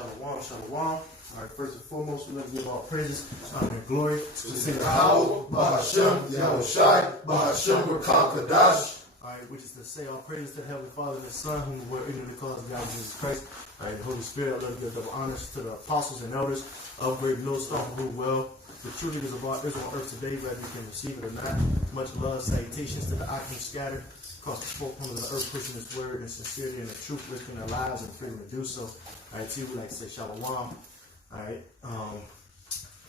Shalom, shalom. All right, first and foremost, we want to give all praises, honor, and glory to the Savior. Bahashem, Yahushai, Bahashem, Rakakadash. All right, which is to say all praises to the Heavenly Father and the Son, whom we were ignorant because of God, Jesus Christ. All right, the Holy Spirit, I love to give double honors to the apostles and elders of Great Millstone, who well. The true leaders of our Israel on earth today, whether you can receive it or not. Much love, salutations to the Akim scattered across the four corners of the earth, pushing His word and sincerity and the truth, risking their lives and freedom to do so. All right, too, we like to say shalom. All right.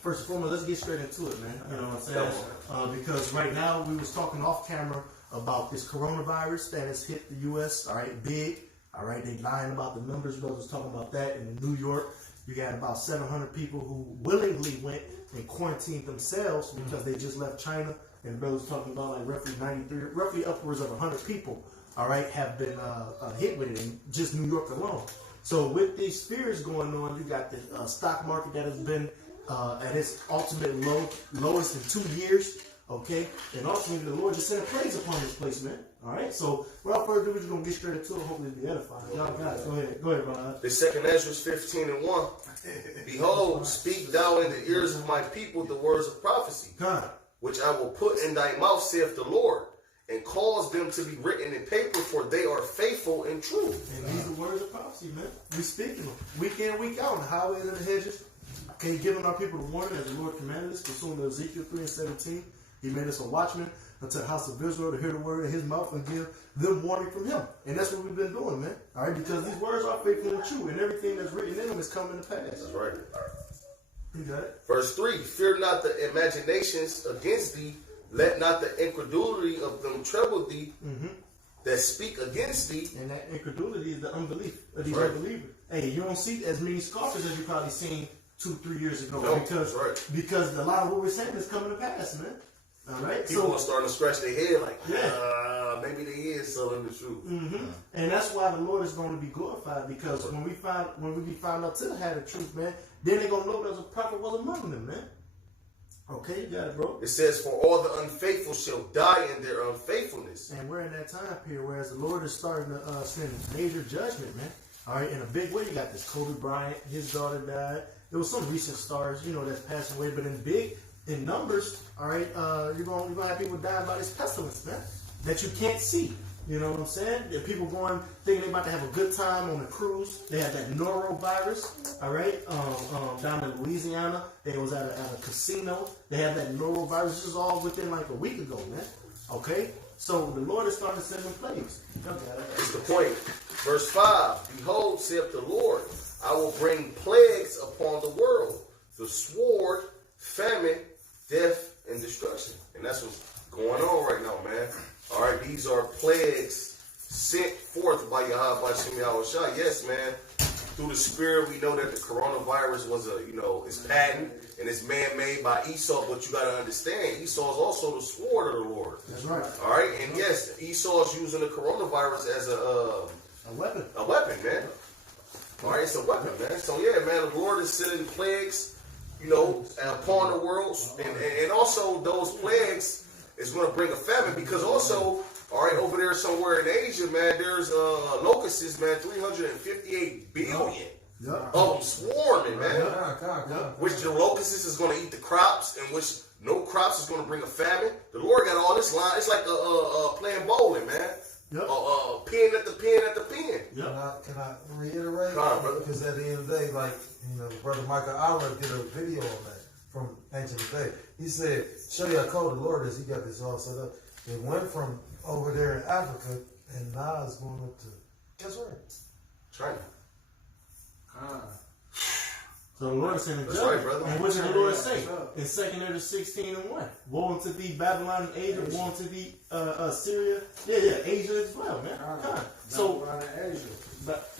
First and foremost, let's get straight into it, man. You know what I'm saying? Because right now we was talking off camera about this coronavirus that has hit the U.S. All right, big. All right, they lying about the numbers. Brothers was talking about that in New York. You got about 700 people who willingly went and quarantined themselves because they just left China. And the brother was talking about like roughly upwards of 100 people, all right, have been hit with it in just New York alone. So with these fears going on, you got the stock market that has been at its ultimate lowest in 2 years, okay? And ultimately, the Lord just sent a praise upon this place, man. All right, so without further ado, we're just going to get straight into it. Hopefully, be edifying. Y'all guys, go ahead, brother. The second Ezra 15:1. Behold, speak thou in the ears of my people the words of prophecy, which I will put in thy mouth, saith the Lord, and cause them to be written in paper, for they are faithful and true. And these are the words of prophecy, man. We speaking them week in, week out on the highways and the hedges. Okay, giving our people the warning as the Lord commanded us, pursuant to Ezekiel 3:17. He made us a watchman unto the house of Israel to hear the word in His mouth and give them warning from Him. And that's what we've been doing, man. All right, because these words are faithful and true, and everything that's written in them is coming to pass. That's right. You got it? Verse 3. Fear not the imaginations against thee, let not the incredulity of them trouble thee that speak against thee. And that incredulity is the unbelief of these right. unbelievers. Hey, you don't see as many scoffers as you probably seen 2-3 years ago. No, because a lot of what we're saying is coming to pass, man. All right, people are starting to scratch their head like, maybe they is telling the truth. And that's why the Lord is going to be glorified, because when we be found out to have the truth, man, then they're gonna know there's a prophet was among them, man. Okay, you got it, bro. It says, for all the unfaithful shall die in their unfaithfulness. And we're in that time period whereas the Lord is starting to send major judgment, man. All right, in a big way. You got this Kobe Bryant, his daughter died. There was some recent stars, that's passing away, but in numbers, all right, you're gonna have people dying by this pestilence, man, that you can't see. You know what I'm saying? There are people thinking they're about to have a good time on a cruise. They had that norovirus, all right, down in Louisiana. They was at a casino. They had that norovirus. This is all within like a week ago, man. Okay? So the Lord is starting to send them plagues. That's the point. Verse 5, behold, saith the Lord, I will bring plagues upon the world, the sword, famine, death, and destruction. And that's what's going on right now, man. All right, these are plagues sent forth by Yahushai. Yes, man. Through the Spirit, we know that the coronavirus was it's patent and it's man-made by Esau. But you got to understand, Esau is also the sword of the Lord. That's right. All right, and yes, Esau is using the coronavirus as a weapon. A weapon, man. All right, it's a weapon, man. So yeah, man, the Lord is sending plagues, upon the world, and also those plagues is going to bring a famine, because also, all right, over there somewhere in Asia, man, there's locusts, man, 358 billion of them swarming, man. Which the locusts is going to eat the crops, and which no crops is going to bring a famine. The Lord got all this line. It's like playing bowling, man. Pin at the pin at the pin. Can I reiterate? Because at the end of the day, Brother Michael Allen did a video on that from Ancient Day. He said, show you how cold the Lord is. He got this all set up. It went from over there in Africa, and now it's going up to, guess where? China. So the Lord is sending judgment. Right, brother. And what did the Lord say? In 2 Ezra 16:1. Woe unto thee, Babylon and Asia. Woe unto thee, Syria. Asia as well, man. So,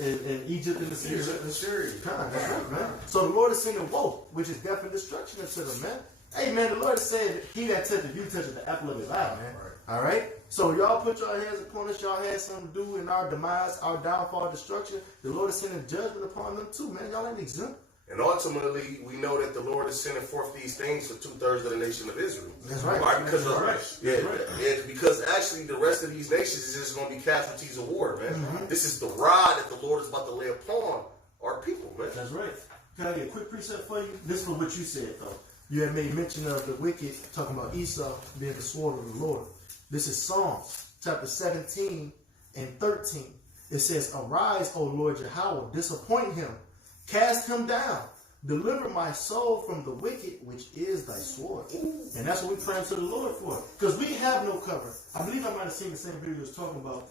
in Egypt and Syria. That's right, man. So the Lord is sending woe, which is death and destruction into them, man. Hey, man, the Lord is saying, he that toucheth you toucheth the apple of his eye, man. All right? So y'all put your hands upon us. Y'all had something to do in our demise, our downfall, destruction. The Lord is sending judgment upon them too, man. Y'all ain't exempt. And ultimately, we know that the Lord is sending forth these things for 2/3 of the nation of Israel. That's right. Because actually the rest of these nations is just going to be casualties of war, man. This is the rod that the Lord is about to lay upon our people, man. That's right. Can I get a quick precept for you? This is for what you said, though. You had made mention of the wicked, talking about Esau being the sword of the Lord. This is Psalms, chapter 17 and 13. It says, "Arise, O Lord Yahweh, disappoint him, cast him down, deliver my soul from the wicked, which is thy sword." And that's what we're praying to the Lord for, because we have no cover. I believe I might have seen the same video you was talking about,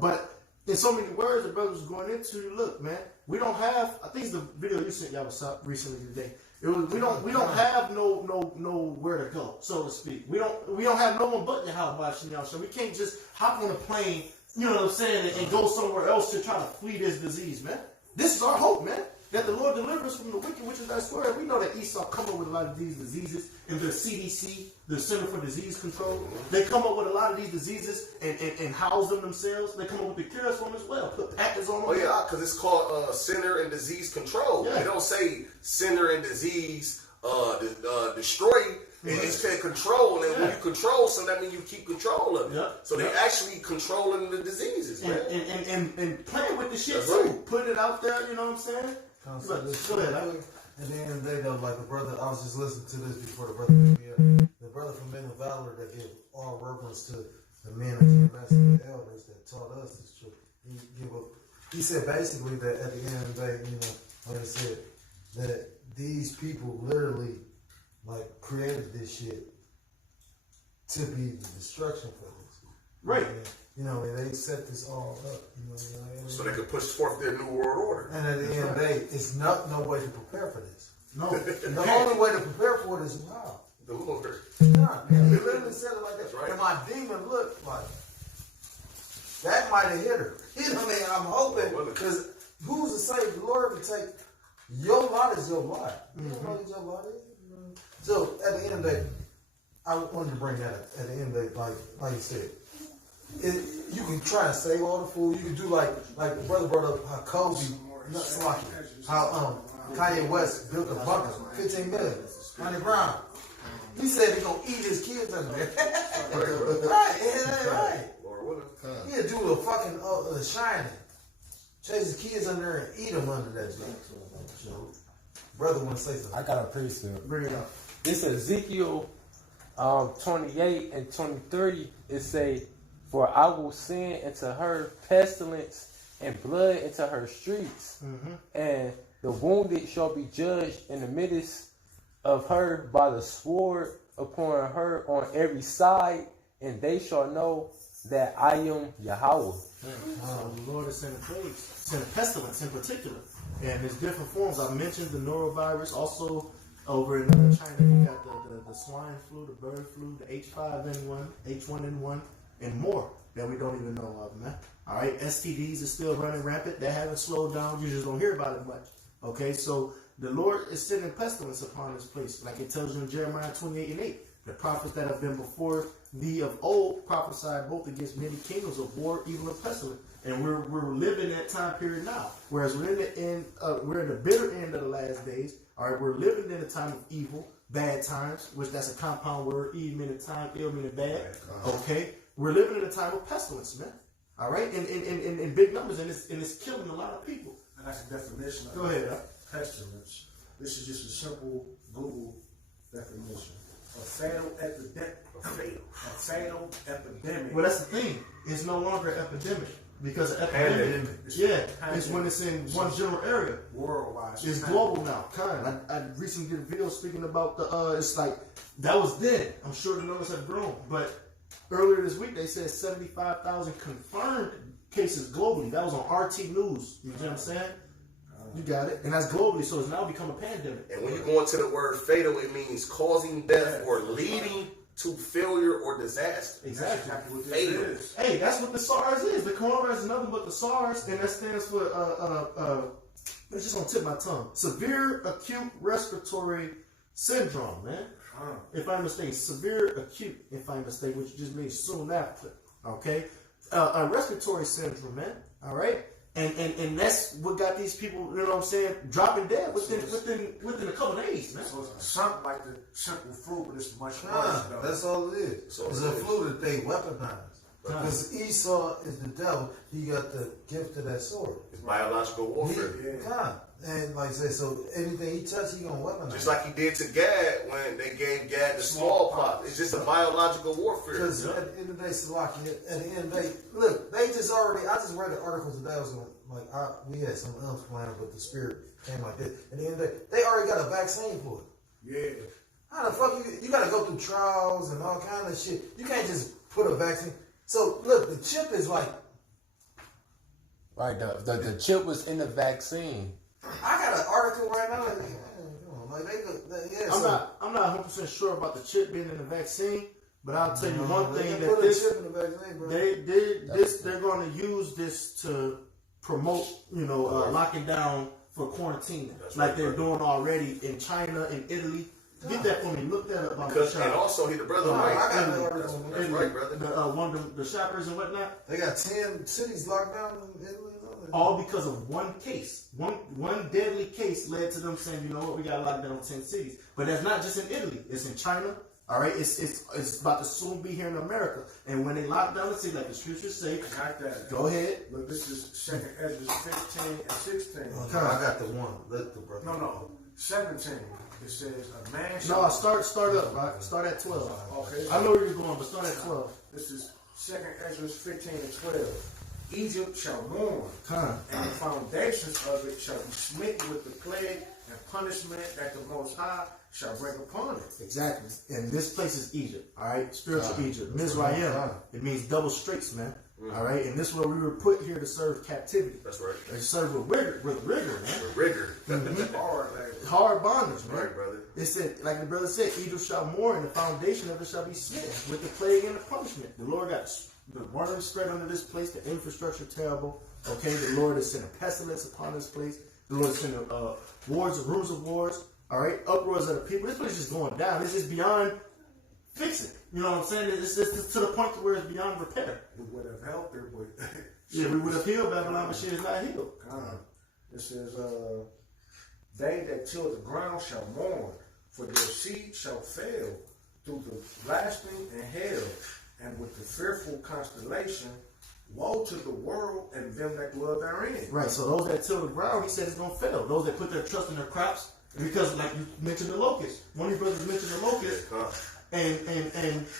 but in so many words the brother was going into, look, man, we don't have. I think it's the video you sent y'all was out recently today. It was, we don't have no where to go, so to speak. We don't have no one but Yahweh Shem. So we can't just hop on a plane, you know what I'm saying, and go somewhere else to try to flee this disease, man. This is our hope, man. That the Lord delivers from the wicked, which is thy sword. We know that Esau come up with a lot of these diseases, and the CDC, the Center for Disease Control, they come up with a lot of these diseases and house them themselves. They come up with the cures for them as well. Put patches on them. Oh yeah, because it's called Center and Disease Control. Yeah. They don't say Center and Disease Destroy. It said control, and when you control something, that means you keep control of it. Yeah. So they're actually controlling the diseases, man. And playing with the shit That's too. right. Put it out there, you know what I'm saying? Concept is Go ahead. At the end of the day, though, like the brother, I was just listening to this before the brother picked me up. The brother from Men of Valor that gave all reverence to the men of GMS and the elders that taught us this truth. He said basically that at the end of the day, you know, like I said, that these people literally like created this shit to be the destruction for this. Right. You know, and they set this all up. You know, So they could push forth their new world order. and at the end of the day, it's not no way to prepare for this. No. The only way to prepare for it is wow. The Lord. Nah, man, he literally said it like that. Right. And my demon looked like that might have hit her. You know what I mean? I'm hoping, because who's to say the Lord can take your lot is your lot. You don't know what your lot is. So at the end of the day, I wanted to bring that up. At the end of the day, like you said, you can try to save all the food. You can do like the brother brought up how Kobe, not Slocky, how Kanye West built a bunker, 15 million, on the ground. He said he's gonna eat his kids under there. Right, right. He'll do a fucking Shining, chase his kids under there and eat them under that joint. Brother want to say something. I got a precept. Bring it up. This Ezekiel 28 and 23. It say, "For I will send into her pestilence and blood into her streets, and the wounded shall be judged in the midst of her by the sword upon her on every side, and they shall know that I am Yahweh." The Lord is sending plagues, sending pestilence in particular, and there's different forms. I mentioned the norovirus. Also, over in China, you got the swine flu, the bird flu, the H5N1, H1N1, and more that we don't even know of, man. All right, STDs are still running rampant. They haven't slowed down. You just don't hear about it much. Okay, so the Lord is sending pestilence upon this place, like it tells you in Jeremiah 28 and 8. The prophets that have been before thee of old prophesied both against many kingdoms of war, evil, and pestilence. And we're living that time period now. Whereas we're in the end, we're in the bitter end of the last days. All right, we're living in a time of evil, bad times, which that's a compound word. Evil meaning time, ill meaning bad. Okay, we're living in a time of pestilence, man. All right, in big numbers, and it's killing a lot of people. And that's the definition of Go ahead. pestilence. This is just a simple Google definition. A fatal epidemic. A fatal epidemic. Well, that's the thing. It's no longer an epidemic because an epidemic, it's when it's in one general area. Worldwide. It's global now. I recently did a video speaking about it's like, that was then. I'm sure the numbers have grown. But earlier this week, they said 75,000 confirmed cases globally. That was on RT News. You know what I'm saying? You got it. And that's globally, so it's now become a pandemic. And when you go into the word fatal, it means causing death or leading to failure or disaster. Exactly. What this Fatal. is. Hey, that's what the SARS is. The coronavirus is nothing but the SARS, and that stands for, it's just on the tip of my tongue. Severe Acute Respiratory Syndrome, man. If I'm mistaken, severe acute, if I'm mistaken, which just means soon after. Okay? A respiratory syndrome, man. All right? And that's what got these people, you know what I'm saying, dropping dead within a couple of days, man. So it's something like the simple flu, but it's much worse. Nah, that's all it is. So It's it a is. flu that they weaponized. Because Esau is the devil. He got the gift of that sword. It's biological warfare. God. And like I said, so anything he touch, he gonna weaponize. Just like he did to Gad when they gave Gad the smallpox. It's just a biological warfare. Because at the end of the day, Salaki, at the end of the day, look, they just already, I just read the article today. I was going, we had some else planned, but the spirit came like this. At the end of the day, they already got a vaccine for it. Yeah. How the fuck you got to go through trials and all kind of shit. You can't just put a vaccine. So look, the chip is like. Right, the chip was in the vaccine. I got an article right now. I'm not 100% sure about the chip being in the vaccine, but I'll tell you one thing they that put a chip in the vaccine, bro. they're going to use this to promote, locking down for quarantine, like they're doing already in China and Italy. Get that for me. Look that up. Because, and also, he the brother, right? I got the article. That's right, brother. The shoppers and whatnot. They got 10 cities locked down in Italy. All because of one case. One deadly case led to them saying, you know what, we got to lock down 10 cities. But that's not just in Italy. It's in China. All right, it's about to soon be here in America. And when they lock down the city, like the scriptures say, Got that. go ahead. Look, this is 2nd Ezra 15 and 16. Okay, I got the one. Let the brother. No. 17. It says a man No, start up, right? Start at 12. Okay. I know where you're going, but start at 12. This is 2nd Ezra 15 and 12. Egypt shall mourn, Huh. and the foundations of it shall be smitten with the plague and punishment that the Most High shall bring upon it. Exactly. And this place is Egypt, all right? Spiritual Egypt. Mizraim. It means double straits, man. All right? And this is where we were put here to serve captivity. That's right. To serve with rigor, man. The rigor. Hard labor. Hard bondage, man. Right, brother. It said, like the brother said, Egypt shall mourn, and the foundation of it shall be smitten with the plague and the punishment. The Lord got the worms spread under this place, the infrastructure terrible. Okay, the Lord is sending pestilence upon this place. The Lord is sending wars, rumors of wars. All right, uproars of the people. This place is just going down. This is beyond fixing. You know what I'm saying? It's to the point where it's beyond repair. We would have helped her, but Yeah, we would have healed Babylon, but she is not healed. it says, they that till the ground shall mourn, for their seed shall fail through the blasting and hell, and with the fearful constellation. Woe to the world and them that dwell therein. Right, so those that till the ground, he said it's going to fail. Those that put their trust in their crops, because like you mentioned the locusts. One of your brothers mentioned the locusts, and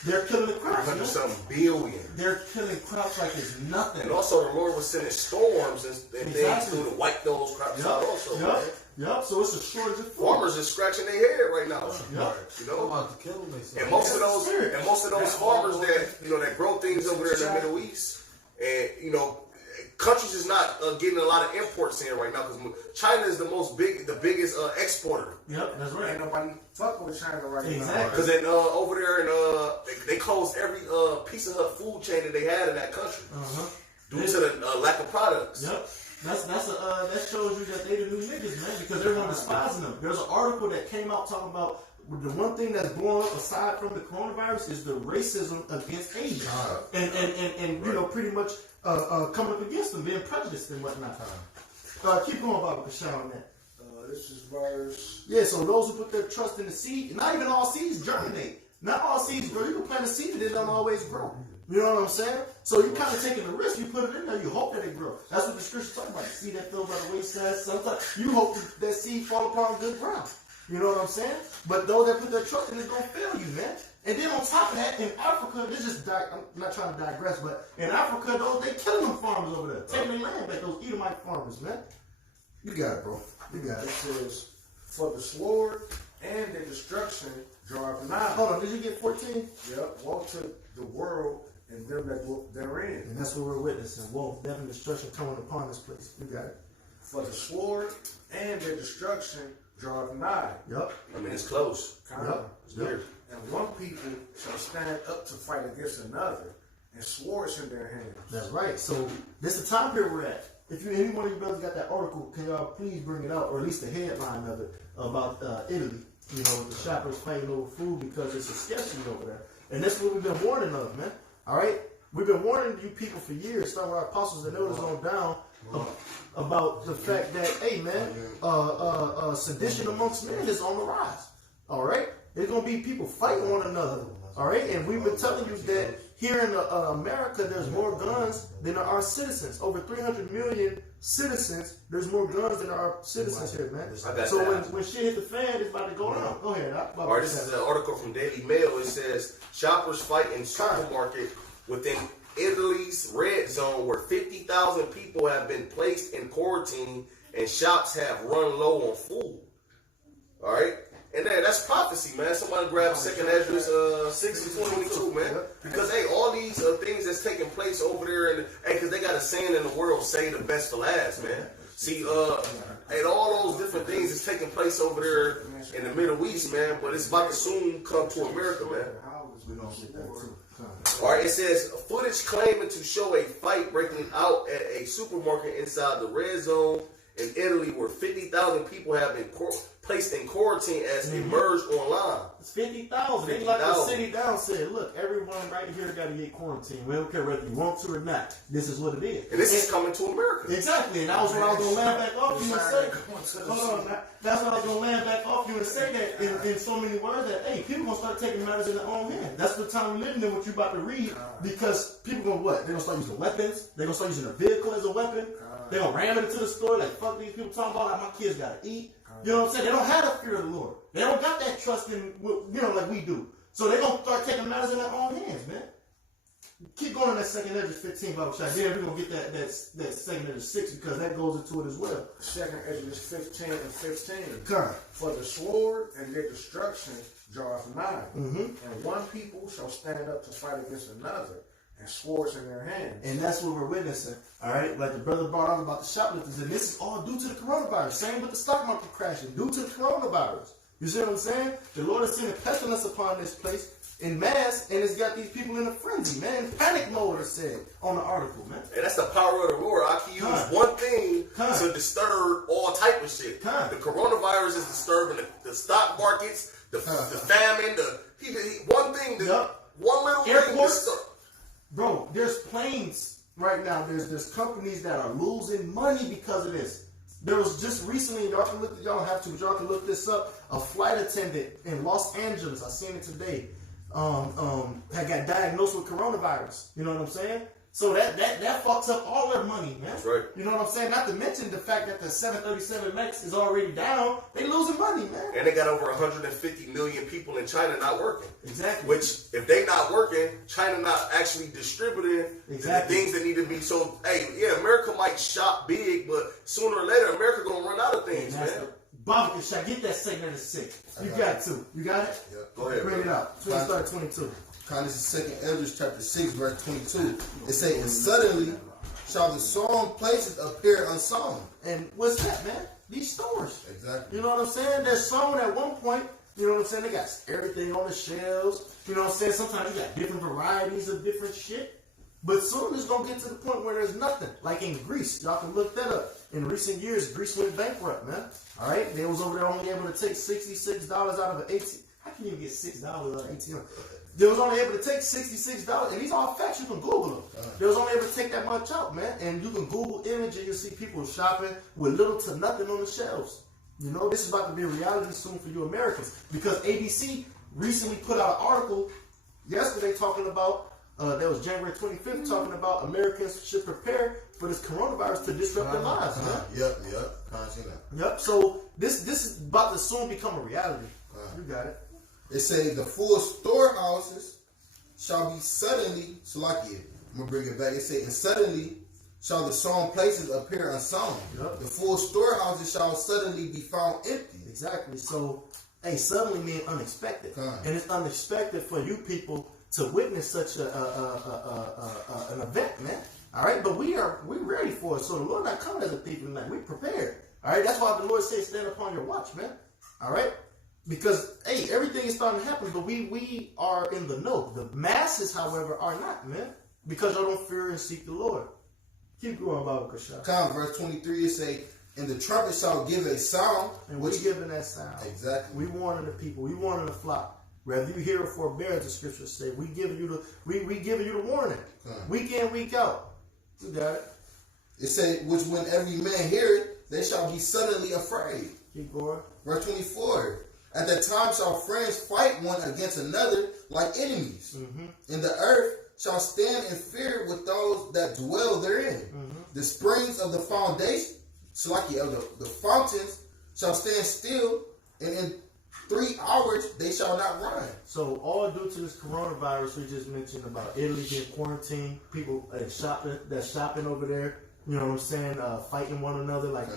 they're killing the crops. 100-something billion. They're killing crops like it's nothing. And also the Lord was sending storms and things to wipe those crops out also. Yep, so it's a shortage of food. Farmers are scratching their head right now. Yep. You know? about to kill them, And most of those farmers that grow things over there in the Middle East, and countries is not getting a lot of imports in right now because China is the biggest exporter. Yep, that's right. Ain't nobody fuck with China right now. Exactly. Because over there they closed every piece of food chain that they had in that country due to the lack of products. Yep. That shows you that they the new niggas, man, because everyone despising them. There's an article that came out talking about the one thing that's blowing up aside from the coronavirus is the racism against Asians, and pretty much coming up against them, being prejudiced and whatnot. Keep going, Baba Kashaw, on that. This is verse. Yeah, so those who put their trust in the seed, not even all seeds germinate. Not all seeds grow. You can plant a seed and it don't always grow. You know what I'm saying? So you're kind of taking the risk. You put it in there, you hope that it grows. That's what the scripture's talking about. The seed that fell by the wayside. Sometimes you hope that seed fall upon good ground. You know what I'm saying? But those that put their trust in it gonna fail you, man. And then on top of that, in Africa, I'm not trying to digress, but in Africa, they killing them farmers over there, taking their land back. Those Edomite farmers, man. You got it, bro. You got It it. says, for the sword and the destruction draweth nigh. Hold on, did you get 14? Yep, woe to the world and them that dwell therein. And that's what we're witnessing. Woe, death, and destruction coming upon this place. You got it. For the sword and their destruction draweth nigh. Yep. I mean, it's close. It's Yep. near. And one people shall stand up to fight against another, and swords in their hands. That's right. So this is the time period we're at. If any one of you brothers got that article, can y'all please bring it out, or at least the headline of it, about Italy, with the shoppers fighting over food because it's a scarcity over there. And that's what we've been warning of, man. All right? We've been warning you people for years, starting with our apostles and elders on down, about the fact that, hey, man, sedition amongst men is on the rise. All right? There's going to be people fighting one another All right, and we've been telling you that here in America, there's more guns than there are citizens. Over 300 million citizens. There's more guns than there are citizens here, man. So when shit hit the fan, it's about to go down. Go ahead. All right, this is an article from Daily Mail. It says shoppers fight in supermarket within Italy's red zone where 50,000 people have been placed in quarantine and shops have run low on food. All right. And that's prophecy, man. Somebody grab 2nd Ezra 6:22, man. Because, hey, all these things that's taking place over there, and because they got a saying in the world, say the best for last, man. See, and all those different things is taking place over there in the Middle East, man. But it's about to soon come to America, man. All right, it says footage claiming to show a fight breaking out at a supermarket inside the red zone in Italy, where 50,000 people have been placed in quarantine as emerged online. It's 50,000. They like the city down said, look, everyone right here got to get quarantined. We don't care whether you want to or not. This is what it is. And this is coming to America. Exactly. And that was what I was going to land back off you and say. Hold on. That's what I was going to land back off you and say that in so many words that, hey, people going to start taking matters in their own hands. That's the time we're living in, what you're about to read, because people going to what? They're going to start using weapons. They're going to start using their vehicle as a weapon. They're going to ram it into the store like, fuck these people talking about how my kids got to eat. You know what I'm saying? They don't have the fear of the Lord. They don't got that trust in, like we do. So they're going to start taking matters in their own hands, man. Keep going on that 2nd Ezra 15 Bible shot. Then we're going to get that 2nd Ezra 6 because that goes into it as well. 2nd Ezra 15 and 15. Come. For the sword and their destruction draweth nigh. And one people shall stand up to fight against another, and swords in their hands. And that's what we're witnessing. All right, like the brother brought up about the shoplifters, and this is all due to the coronavirus. Same with the stock market crashing, due to the coronavirus. You see what I'm saying? The Lord is sending pestilence upon this place in mass, and it's got these people in a frenzy, man, in panic mode, it said on the article, man. And that's the power of the Lord. I can use one thing to disturb all type of shit. The coronavirus is disturbing the stock markets, the famine, one thing, one little Airports. thing. Bro, there's planes right now. There's companies that are losing money because of this. There was just recently, y'all don't have to, but y'all can look this up. A flight attendant in Los Angeles, I seen it today, had got diagnosed with coronavirus. You know what I'm saying? So that fucks up all their money, man. That's right. You know what I'm saying? Not to mention the fact that the 737 MAX is already down. They losing money, man. And they got over 150 million people in China not working. Exactly. Which, if they not working, China not actually distributing the things that need to be. So, hey, yeah, America might shop big, but sooner or later, America gonna run out of things, man. Bob, shot, get that segment of 6. You got to. You got it? Yeah. Go ahead. Bring it out. Start 22. This is 2nd Ezra chapter 6, verse 22. It says, and suddenly shall the sown places appear unsown. And what's that, man? These stores. Exactly. You know what I'm saying? They're sown at one point. You know what I'm saying? They got everything on the shelves. You know what I'm saying? Sometimes you got different varieties of different shit. But soon it's going to get to the point where there's nothing. Like in Greece. Y'all can look that up. In recent years, Greece went bankrupt, man. All right? They was over there only able to take $66 out of an ATM. How can you get $6 out of an ATM? They was only able to take $66, and these are all facts. You can Google them. They was only able to take that much out, man. And you can Google image, and you'll see people shopping with little to nothing on the shelves. You know, this is about to be a reality soon for you Americans, because ABC recently put out an article yesterday talking about, that was January 25th, talking about Americans should prepare for this coronavirus to disrupt their lives, man. Yep. So this is about to soon become a reality. You got it. It says the full storehouses shall be suddenly, Salakia, I'm going to bring it back. It says, and suddenly shall the sown places appear unsown. Yep. The full storehouses shall suddenly be found empty. Exactly. So, hey, suddenly means unexpected. And it's unexpected for you people to witness such an event, man. All right? But we're ready for it. So the Lord not coming as a thief in the night. We're prepared. All right? That's why the Lord says stand upon your watch, man. All right? Because, hey, everything is starting to happen, but we are in the know. The masses, however, are not, man. Because y'all don't fear and seek the Lord. Keep going, Baba Kasha. Verse 23, it say, and the trumpet shall give a sound. And we're giving that sound. Exactly. We warning the people. We warning the flock. Whether you hear or forbear, the scriptures say, we giving you the warning. Week in, week out. You got it. It say, which when every man hear it, they shall be suddenly afraid. Keep going. Verse 24. At that time shall friends fight one against another like enemies. And the earth shall stand in fear with those that dwell therein. The springs of the foundation, Salaki, of the fountains shall stand still, and in 3 hours they shall not run. So all due to this coronavirus we just mentioned about Italy being quarantined, people that's shopping over there, you know what I'm saying, fighting one another like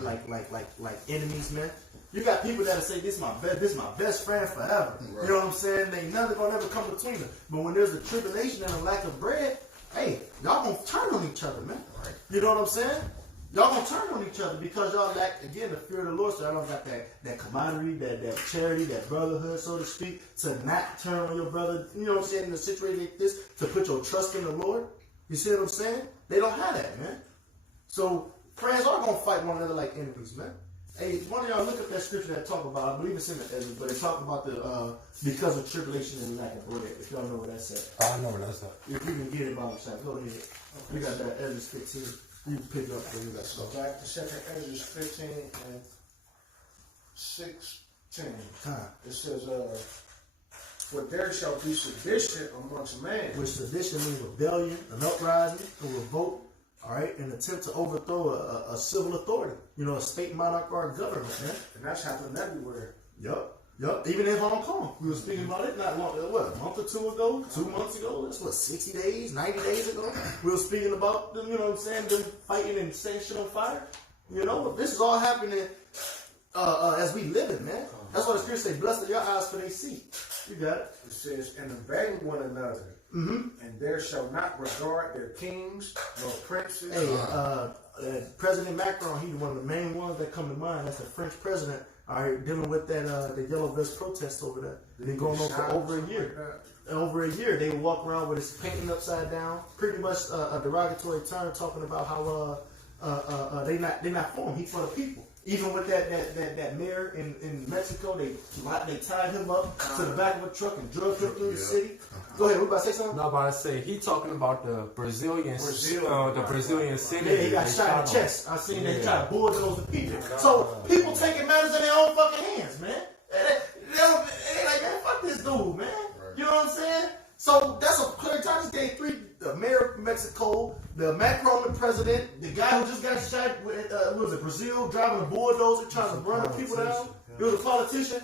enemies, man. You got people that'll say this is my best friend forever. Right. You know what I'm saying? They nothing gonna ever come between them. But when there's a tribulation and a lack of bread, hey, y'all gonna turn on each other, man. Right. You know what I'm saying? Y'all gonna turn on each other because y'all lack, again, the fear of the Lord. So y'all don't got that camaraderie, that charity, that brotherhood, so to speak, to not turn on your brother, you know what I'm saying, in a situation like this, to put your trust in the Lord. You see what I'm saying? They don't have that, man. So friends are gonna fight one another like enemies, man. Hey, one of y'all look up that scripture that talk about, I believe it's in the Ezra, but it talk about the because of tribulation and lack of bread. If y'all know where that's at. I know where that's at. If you can get it by the shot, go ahead. We got that Ezra 15. You can pick it up where you got So stuff. back to 2nd Ezra 15 and 16. It says, for there shall be sedition amongst men. Which sedition means rebellion, an uprising, a revolt, all right, an attempt to overthrow a civil authority, you know, a state monarch or a government, man. And that's happening everywhere. Yup. Even in Hong Kong, we were speaking about it not long, what, a month or two ago, 2 months ago. That's what, 60 days, 90 days ago. We were speaking about them, you know what I'm saying, them fighting and setting shit on fire. You know, this is all happening as we live it, man. That's why the Scripture say, "Blessed are your eyes for they see." You got it. It says, and obey one another, and there shall not regard their kings nor princes. Hey, President Macron, he's one of the main ones that come to mind. That's the French president. All right, dealing with that the yellow vest protest over there. Been going on for over a year. Over a year, they walk around with his painting upside down. Pretty much a derogatory term, talking about how they not for him. He for the people. Even with that mayor in Mexico, they tied him up to the back of a truck and drove him through the city. Go ahead, we about to say something? No, about to say he talking about the Brazilian city. Yeah, he got shot in the chest. I seen they try to bulldoze the people. So people taking matters in their own fucking hands, man. They ain't like, man, fuck this dude, man. You know what I'm saying? So that's a clear time. This gave 3: the mayor of Mexico, the Macron, the president, the guy who just got shot with was it Brazil driving a bulldozer trying to burn the people down. It was a politician.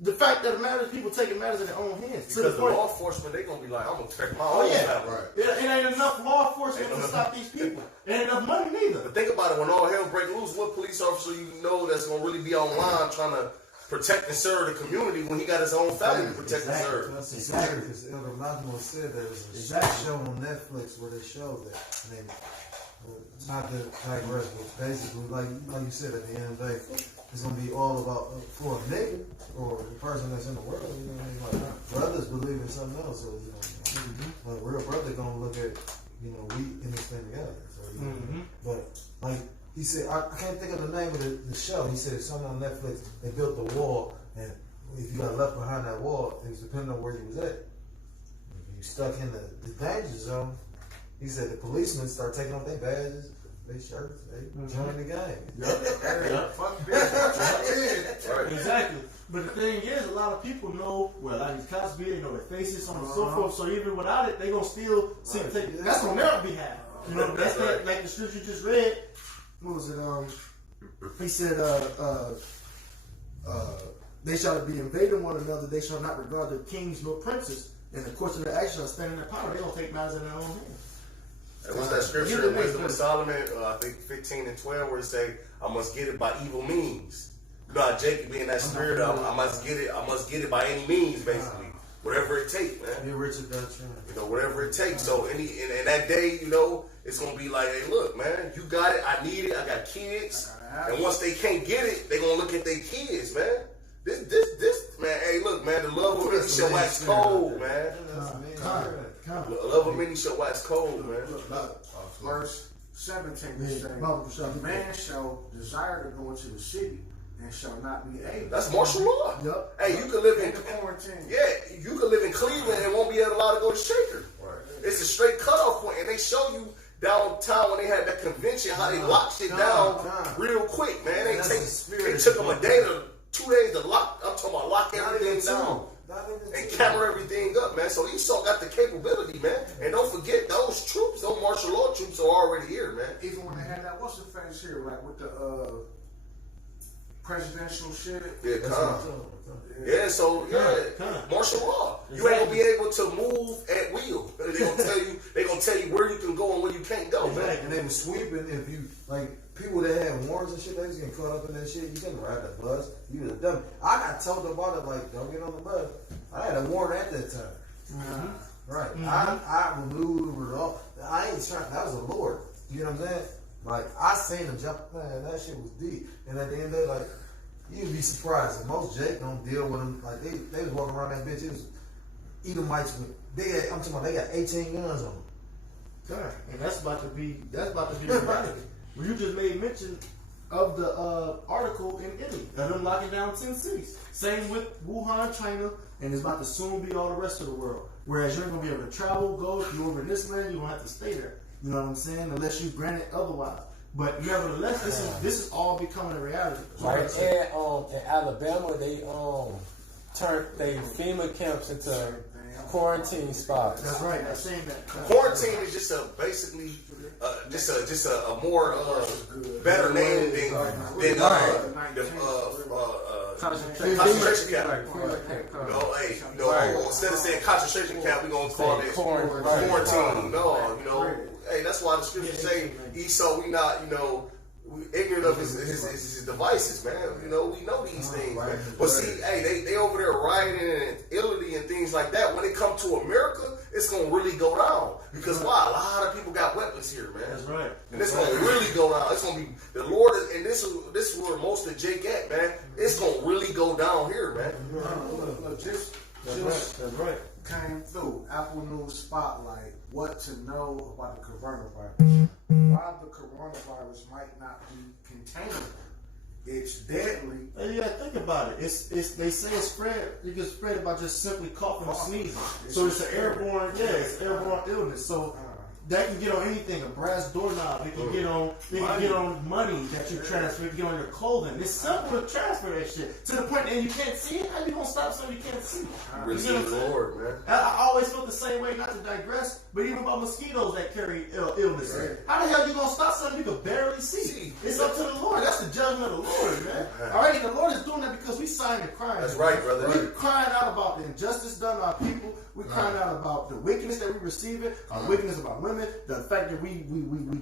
The fact that it matters, people taking matters in their own hands. Because the law enforcement, they gonna be like, I'm gonna protect my own family. Right. It ain't enough law enforcement to stop these people. It ain't enough money neither. But think about it, when all hell break loose, what police officer you know that's gonna really be online trying to protect and serve the community when he got his own family to protect and serve? That's exactly because Elder Malcolm said there was a show on Netflix where they showed that. And they, not to digress, but basically, like you said, at the end of the day, it's gonna be all about for a nigga or the person that's in the world. You know what I mean? Like brothers believe in something else, so you know. But a real brother gonna look at, you know, we in this thing together. So, you know, but like he said, I can't think of the name of the show. He said it's something on Netflix. They built the wall, and if you got left behind that wall, it was depending on where you was at. If you stuck in the danger zone, he said the policemen start taking off their badges, their shirts, they join the gang. Fuck this. Right. Exactly. But the thing is, a lot of people know, well, like these Cosby, they know their faces, so on and so forth. So even without it, they gonna still see take. That's on their behalf. You know, that's Right. like the scripture you just read. What was it? He said, they shall be invading one another. They shall not regard their kings nor princes. And the course of their action shall stand in their power. They don't take matters in their own hands. And what's that scripture in Wisdom of Solomon, I think 15 and 12, where it say, I must get it by evil means. You know how Jacob being that spirit, I must get it by any means, basically. Whatever it takes, man. Yeah, Richard Dutton. You know, whatever it takes. So in that day, you know, it's gonna be like, hey, look, man, you got it, I need it, I got kids. And once they can't get it, they gonna look at their kids, man. This man, hey, look, man, the love of many shall wax cold, man. The love of many shall wax cold, man. Verse 17 is saying, a man shall desire to go into the city and shall not be able. That's martial law. Yep. Hey, you could live in quarantine. Yeah, you could live in Cleveland and won't be allowed to go to Shaker. Right. It's a straight cutoff point, and they show you downtown when they had that convention how they locked shit down real quick, man. They took them a day to 2 days to lock. I'm talking about lock everything down and camera everything up, man. So Esau got the capability, man. And don't forget, those troops, those martial law troops, are already here, man. Even when they had that, what's the face here, like with the presidential shit. Yeah, so martial law. You ain't gonna be able to move at will. They gonna tell you where you can go and where you can't go, man. And they were sweeping. If you like people that had warrants and shit, they was getting caught up in that shit. You couldn't ride the bus. You was a dummy. I got told about it. Like, don't get on the bus. I had a warrant at that time. Right. I maneuvered all. I ain't trying. That was the Lord. You know what I'm saying? Like, I seen them jump. Man, that shit was deep. And at the end of the day, like, you'd be surprised. And most Jake don't deal with them. Like, they was walking around that bitch. It was Edomites with I'm talking about they got 18 guns on them. God, and that's about to be reality. Well, you just made mention of the article in Italy of them locking down 10 cities. Same with Wuhan, China, and it's about to soon be all the rest of the world. Whereas you're gonna be able to travel, go. If you're over in this land, you don't have to stay there. You know what I'm saying? Unless you grant it otherwise. But nevertheless, this is all becoming a reality. Right, and in Alabama, they turned they FEMA camps into quarantine spots. That's right. That's saying that Quarantine is just basically just a more better name than concentration camp. Instead of saying concentration camp, we're gonna call it quarantine. No, hey, that's why the scriptures say Esau, we not, we ignorant of his devices, man. We know these things, man. But see, hey, they over there rioting in Italy and things like that. When it come to America, it's gonna really go down. Because why? A lot of people got weapons here, man. That's right. And it's gonna really go down. It's gonna be the Lord, and this is where most of Jake at, man. It's gonna really go down here, man. Look, just right. Came through Apple News Spotlight. What to know about the coronavirus? Why the coronavirus might not be contained? It's deadly. And you gotta think about it. They say it's spread. You can spread it by just simply coughing or sneezing. So it's an airborne, airborne illness. So that can get on anything, a brass doorknob. It can get on money that you transfer. It can get on your clothing. It's simple to transfer that shit to the point that you can't see it. How you gonna stop something you can't see? Receive the Lord, man. I always felt the same way, not to digress, but even about mosquitoes that carry illness. Right. How the hell you gonna stop something you can barely see? It's up to the Lord. That's the judgment of the Lord, man. All right, the Lord is doing that because we signed and crying. That's right, brother. We're crying out about the injustice done to our people. We're crying out about the wickedness that we receive, our wickedness of our women, the fact that we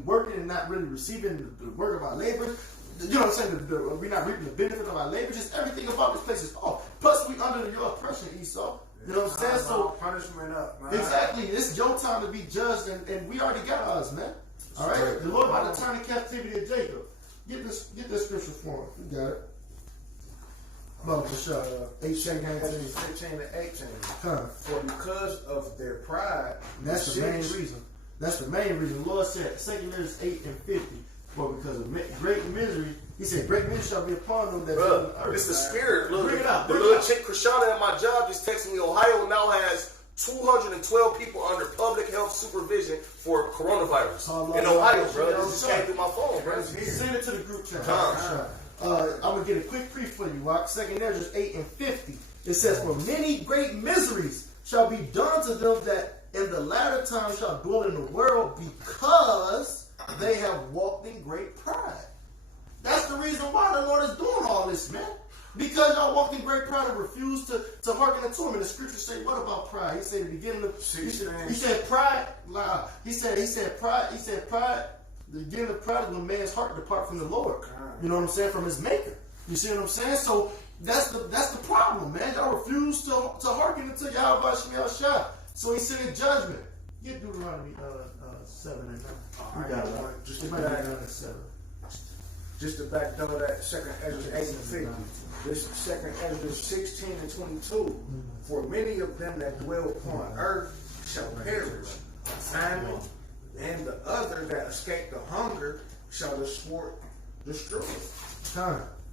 working and not really receiving the work of our labor. You know what I'm saying? We're not reaping the benefit of our labor. Just everything about this place is off. Plus, we under your oppression, Esau. You know what I'm saying? So punishment up, man. Exactly. It's your time to be judged, and we already got ours, man. All right. The Lord about to turn the captivity of Jacob. Get this scripture for him. You got it. Well, for sure. 15 to 18. For because of their pride, that's the main reason. That's the main reason. The Lord said, 2 Kings 8 and 50. For because of great misery, He said, great misery shall be upon them that live on earth. It's the spirit. Look, the little chick Krishana at my job just texted me. Ohio now has 212 people under public health supervision for coronavirus in Ohio, bro. This just came through my phone, bro. Send it to the group chat. I'm going to get a quick brief for you, Rock. 2 Kings 8 and 50. It says, for many great miseries shall be done to them that in the latter time shall dwell in the world because they have walked in great pride. That's the reason why the Lord is doing all this, man. Because y'all walked in great pride and refused to hearken to him. And the scriptures say, what about pride? He said, the beginning of, he said pride, he said pride, the beginning of pride is when man's heart depart from the Lord. You know what I'm saying? From his maker. You see what I'm saying? So that's the problem, man. Y'all refuse to hearken to Yahweh Shemel Shah. So he sent a judgment. Get Deuteronomy 7 and 9. We got it. Just to back 7. Just to back double that 2nd Ezra 8 and 50. This 2nd Ezra 16 and 22. For many of them that dwell upon earth shall perish. Famine, and the other that escape the hunger shall the sword destroy.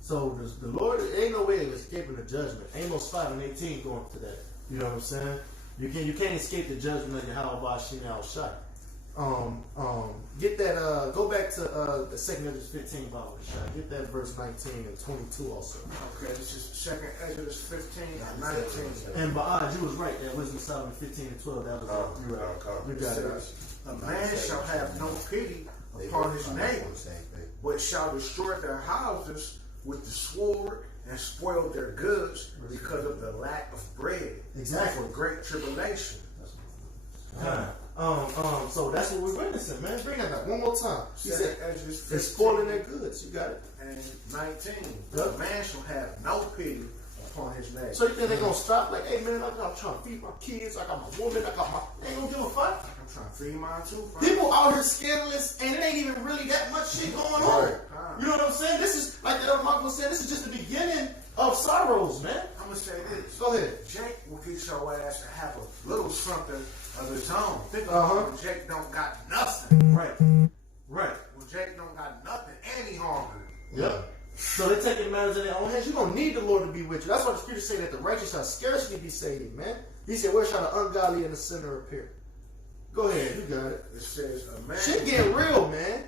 So the Lord, ain't no way of escaping the judgment. Amos 5 and 18 going to that. You know what I'm saying? You can't escape the judgment of Yahweh Shemel Shai. Get that. Go back to the 2nd Esdras 15 Bible shot. Get that verse 19 and 22 also. Okay, this is 2nd Esdras 15 and 19. And you was right. That Wisdom of Solomon 15 and 12. That was you right. You got it. A man shall have no pity upon his neighbor, but shall destroy their houses with the sword and spoil their goods because of the lack of bread. Exactly. For great tribulation. So that's what we're witnessing, man. Bring that back one more time. He said they're spoiling their goods. You got it. And 19. A man shall have no pity upon his neighbor. So you think they're gonna stop? Like, hey man, I'm trying to feed my kids. I got my woman. They ain't gonna give a fuck. I'm trying to feed mine too. People out here scandalous, and it ain't even really that much shit going on. You know what I'm saying? This is like the other Michael said. This is just the beginning of sorrows, man. I'm gonna say this. Go ahead. Jake will get your ass to have a little something of his own. Think about when Jake don't got nothing. Right. When Jake don't got nothing, and he hungry. Yep. So they're taking matters in their own hands. You're going to need the Lord to be with you. That's why the scriptures say that the righteous shall scarcely be saved, man. He said, where shall the ungodly and the sinner appear? Go ahead. You got it. It says, a man. Shit getting real, man.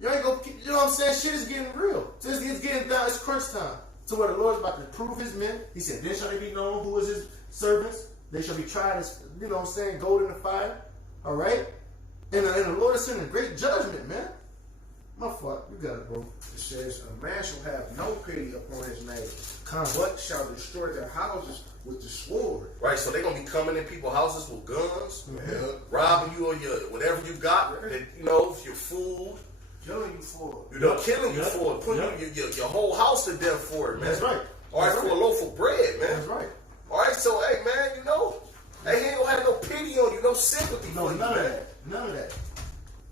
You ain't gonna, you know what I'm saying? Shit is getting real. It's getting down. It's crunch time. To where the Lord is about to prove his men. He said, then shall they be known who is his servants. They shall be tried as, you know what I'm saying, gold in the fire. All right? And the Lord is sending great judgment, man. My fuck, you got it, bro. It says, a man shall have no pity upon his neighbor, Come. but shall destroy their houses with the sword. Right, so they're gonna be coming in people's houses with guns, robbing you or your whatever you got, you know, your food. Killing you for it. You know, killing you for it, putting your whole house to death for it, man. That's right. All right, for a loaf of bread, man. That's right. All right, so hey, man, you know, hey, he ain't gonna have no pity on you, no sympathy No, for you, none of man. that. None of that.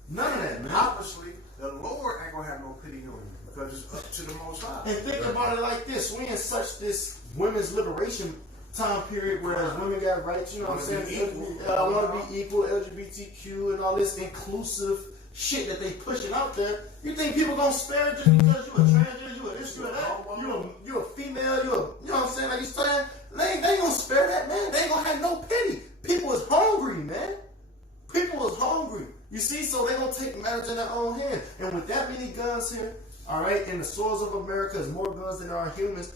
None of that, man. Obviously, the Lord ain't gonna have no pity on you because it's up to the Most High. And think about it like this: we in such this women's liberation time period where women got rights. You know what I'm saying? I want to be equal, LGBTQ, and all this inclusive shit that they pushing out there. You think people gonna spare just because you a transgender, you a this, you a that, you a female, you know what I'm saying? Like you saying, they ain't gonna spare that, man. They ain't gonna have no pity. People is hungry, man. People is hungry. You see, so they gonna take matters in their own hand. And with that many guns here, all right, in the soils of America, there's more guns than there are humans.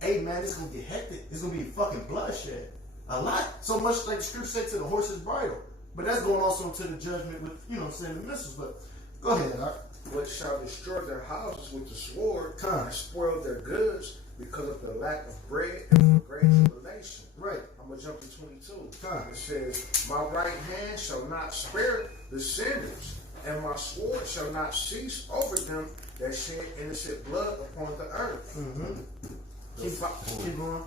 Hey man, it's gonna get hectic. It's gonna be fucking bloodshed. A lot. So much like the scripture said to the horse's bridle. But that's going also into the judgment with, you know, saying the missiles. But go ahead, all right. But shall destroy their houses with the sword and spoil their goods because of the lack of bread and for great tribulation. Right. I'm going to jump to 22. It says, my right hand shall not spare the sinners, and my sword shall not cease over them that shed innocent blood upon the earth. Keep going.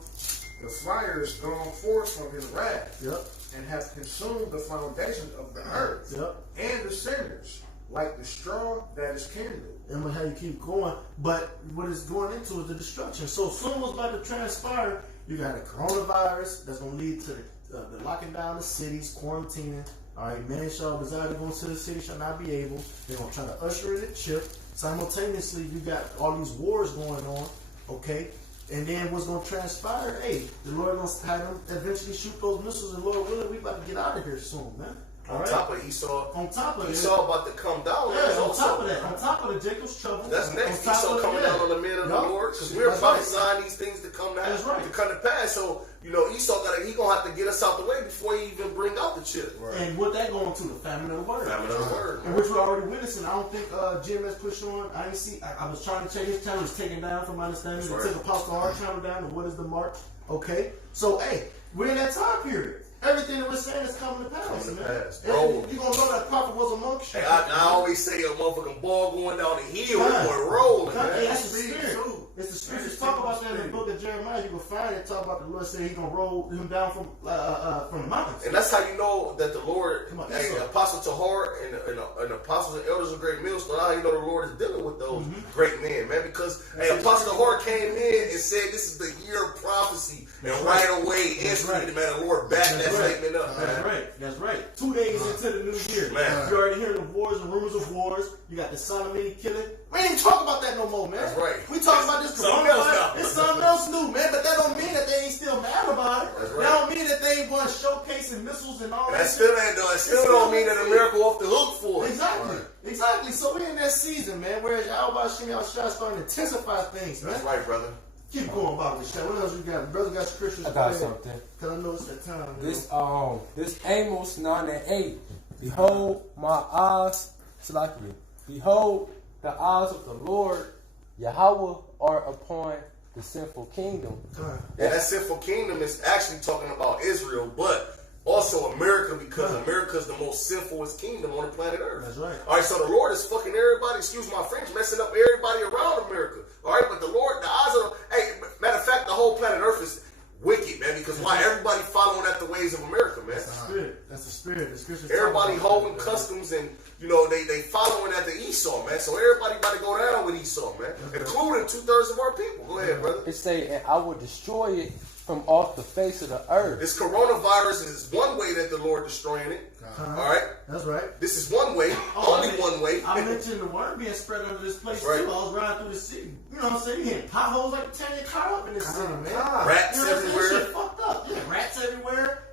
The fire is gone forth from his wrath, Yep. and hath consumed the foundations of the earth, Yep. and the sinners, like the straw that is kindled. And how you keep going, but what it's going into is the destruction. So soon what's about to transpire, you got a coronavirus that's going to lead to the locking down the cities, quarantining. All right, man shall desire to go into the city shall not be able. They're going to try to usher in a chip. Simultaneously, you got all these wars going on, okay? And then what's going to transpire, hey, the Lord going to have them eventually shoot those missiles, and Lord willing, we about to get out of here soon, man. On top of Esau. On top of Esau about to come down. Yeah, on top of that. On top of the Jacob's trouble. That's next. On top Esau of coming down on the men of the Lord. Because we're prophesying these things to come down, to come to pass. So, you know, Esau he gonna have to get us out the way before he even bring out the chip. Right. And what that going to? The famine of the word. Famine of the word. And which we're already witnessing. I don't think Jim has pushed on. I didn't see. I was trying to check his channel. It's taken down from my understanding. They took Apostle R channel down. And what is the mark? Okay. So, hey, we're in that time period. Everything that we're saying is coming to pass, man. You're going to know that prophet was amongst you. Hey, I always say a motherfucking ball going down the hill, it's going rolling. Hey, that's the spirit. It's the scriptures talk about that in the book of Jeremiah. You can find it, talk about the Lord saying he's going to roll him down from the mountains. And that's how you know that the Lord, Apostle Tahar and apostles and elders of great millstone, how you know the Lord is dealing with those great men, man. Because Apostle Tahar came in and said this is the year of prophecy. And right away, instantly, man, the Lord backed that statement up, man. That's right. 2 days into the new year. Man. You already hearing the wars and rumors of wars. You got the Sodomity killing. We ain't even talk about that no more, man. That's right. We talking about this coronavirus. It's something else new, man. But that don't mean that they ain't still mad about it. That's right. That don't mean that they ain't they going showcasing missiles and all That that. still ain't though. It still don't mean that America off the hook for it. Exactly. Exactly. So we're in that season, man, whereas Yahweh Shem Yahushua starting to intensify things, man. That's right, brother. Keep going about this shit. What else you got? Brother got scriptures. I got something. Cause I know it's that time. This Amos 9:8. Behold, my eyes, Salakia. Behold, the eyes of the Lord Yahweh are upon the sinful kingdom. Yeah, that sinful kingdom is actually talking about Israel, but also America, because America is the most sinfulest kingdom on the planet Earth. That's right. All right, so the Lord is fucking everybody, excuse my French, messing up everybody around America. All right, but the Lord, the eyes of, hey, matter of fact, the whole planet Earth is wicked, man, because why? Everybody following after the ways of America, man. That's the spirit. That's the spirit. The scriptures. Everybody holding customs and, you know, they following after Esau, man. So everybody about to go down with Esau, man, including 2/3 of our people. Go ahead, brother. It say, and I will destroy it from off the face of the earth. This coronavirus is one way that the Lord destroying it. All right? That's right. This is one way, only one way. I mentioned the word being spread over this place Right. too. I was riding through the city. You know what I'm saying? You hit potholes like tearing your car up in this city, man. Rats You know what I'm saying? everywhere. This shit fucked up. Yeah, rats everywhere.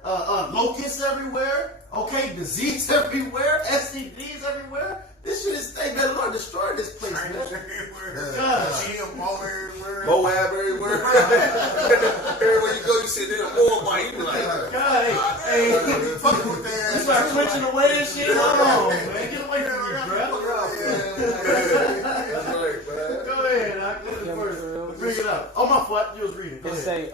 Locusts everywhere. Okay, disease everywhere. STDs everywhere. This shit is. They better Lord destroy this place, man. God. Moab everywhere. Everywhere you go, you sit there and Moabite. You be like, God, hey, fuck with that. You start clenching away and shit. Hold on, man. Get away from me, bro. that's right, man. Go ahead. I'll get it first. Bring it up. Oh, my fault. You was reading. Go It ahead. say,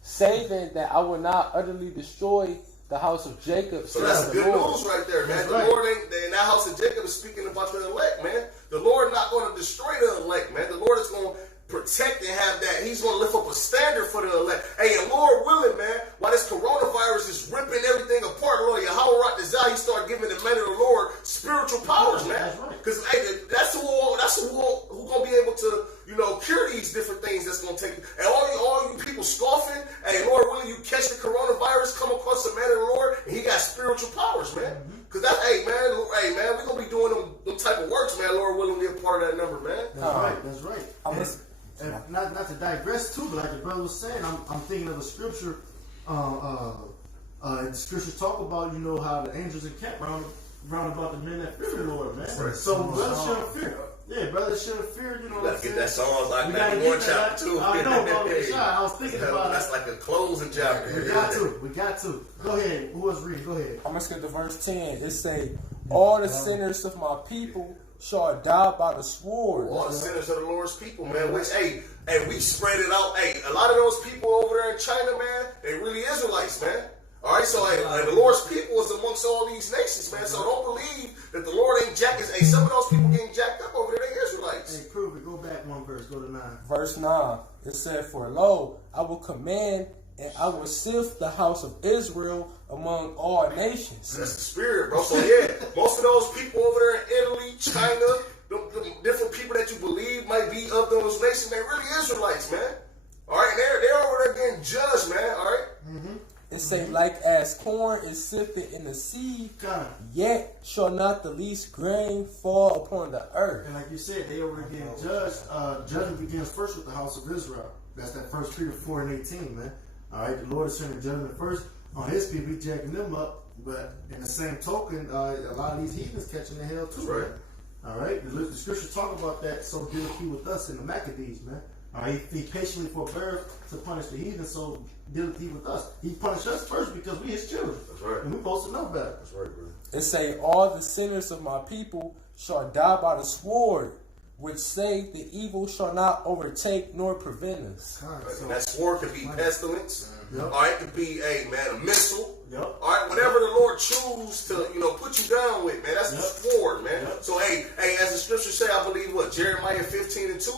saving that I will not utterly destroy the house of Jacob. So says that's the good Lord. news right there, man. That's The right. Lord ain't in that house of Jacob is speaking about the elect, man. The Lord not going to destroy the elect, man. The Lord is going to protect and have that. He's going to lift up a standard for the elect. Hey, and Lord willing, man, while this coronavirus is ripping everything apart, Lord Yahweh Rat Desire, he start giving the men of the Lord spiritual powers, man. That's right. Because hey, that's who gonna be able to, you know, cure these different things that's gonna take. And all you people scoffing, hey, Lord willing, you catch the coronavirus, come across the man of the Lord, and he got spiritual powers, man. Because that, hey man, we gonna be doing them type of works, man. Lord willing, be a part of that number, man. That's right. That's right. And not to digress too, but like the brother was saying, I'm thinking of a scripture. The scriptures talk about, you know, how the angels encamp round about the men that fear the Lord, man. Right. So brothers shouldn't fear. Yeah, brothers shouldn't fear. You know, You gotta get that Psalms like We gotta 91 get that. chapter 2. I know, brother. I was thinking about That's it. like a closing chapter. We got to. Go ahead. Who was reading? Go ahead. I'm going to skip to verse 10. It say, all the sinners of my people shall die by the sword. All the sinners of the Lord's people, man. Which, hey, we spread it out. Hey, a lot of those people over there in China, man, they really Israelites, man. All right, so the Lord's people is amongst all these nations, man. So don't believe that the Lord ain't jacking. Hey, some of those people getting jacked up over there, they Israelites. Hey, prove it. Go back one verse. Go to 9. Verse 9. It said, for lo, I will command and I will sift the house of Israel among all nations. That's the spirit, bro. So yeah, most of those people over there in Italy, China, the different people that you believe might be of those nations, they really Israelites, man. All right, they're over there getting judged, man. All right. It say, like as corn is sifted in the sea, God. yet shall not the least grain fall upon the earth. And like you said, they over again judged. Judgment begins first with the house of Israel. That's that 1 Peter 4 and 18, man. All right, the Lord is sending judgment first on his people, he's jacking them up. But in the same token, a lot of these heathens catching the hell too. That's right. Man. All right, the scriptures talk about that. So deal he with us in the Maccabees, man. All right, he patiently forbear to punish the heathen. So deal he with us. He punished us first because we his children. That's right. And we supposed to know better. That's right, brother. It say, all the sinners of my people shall die by the sword, which say the evil shall not overtake nor prevent us. And that sword could be pestilence. Yep. All right, it could be a missile. Yep. All right, whatever the Lord choose to, you know, put you down with, man. That's the sword, man. Yep. So hey, as the scripture say, I believe what Jeremiah 15 and 2.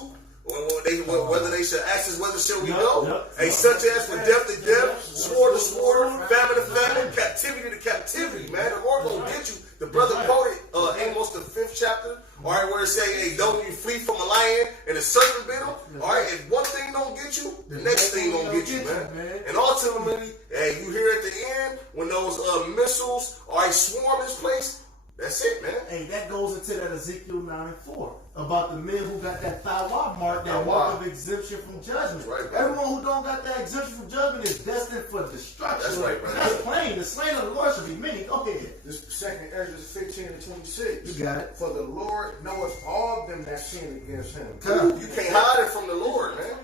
Whether they shall ask us whether shall we go? Hey, such as from death to death, sword to sword, famine to famine, captivity to captivity, man. The Lord gonna get you. The brother quoted Amos the 5th chapter, all right, where it say, hey, don't you flee from a lion and a serpent bit him? All right, if one thing don't get you, the next thing gonna get you, man. And ultimately, hey, you hear at the end when those missiles, all right, swarm this place. That's it, man. Hey, that goes into that Ezekiel 9:4 about the men who got that Thawa mark, that Thawa. mark of exemption from judgment. That's right, brother. Everyone who don't got that exemption from judgment is destined for destruction. That's right, brother. That's plain. The slain of the Lord should be many. Go ahead. This second Ezra 15 and 26. You got it. For the Lord knoweth all them that sin against him. Come. You can't hide it from the Lord, man.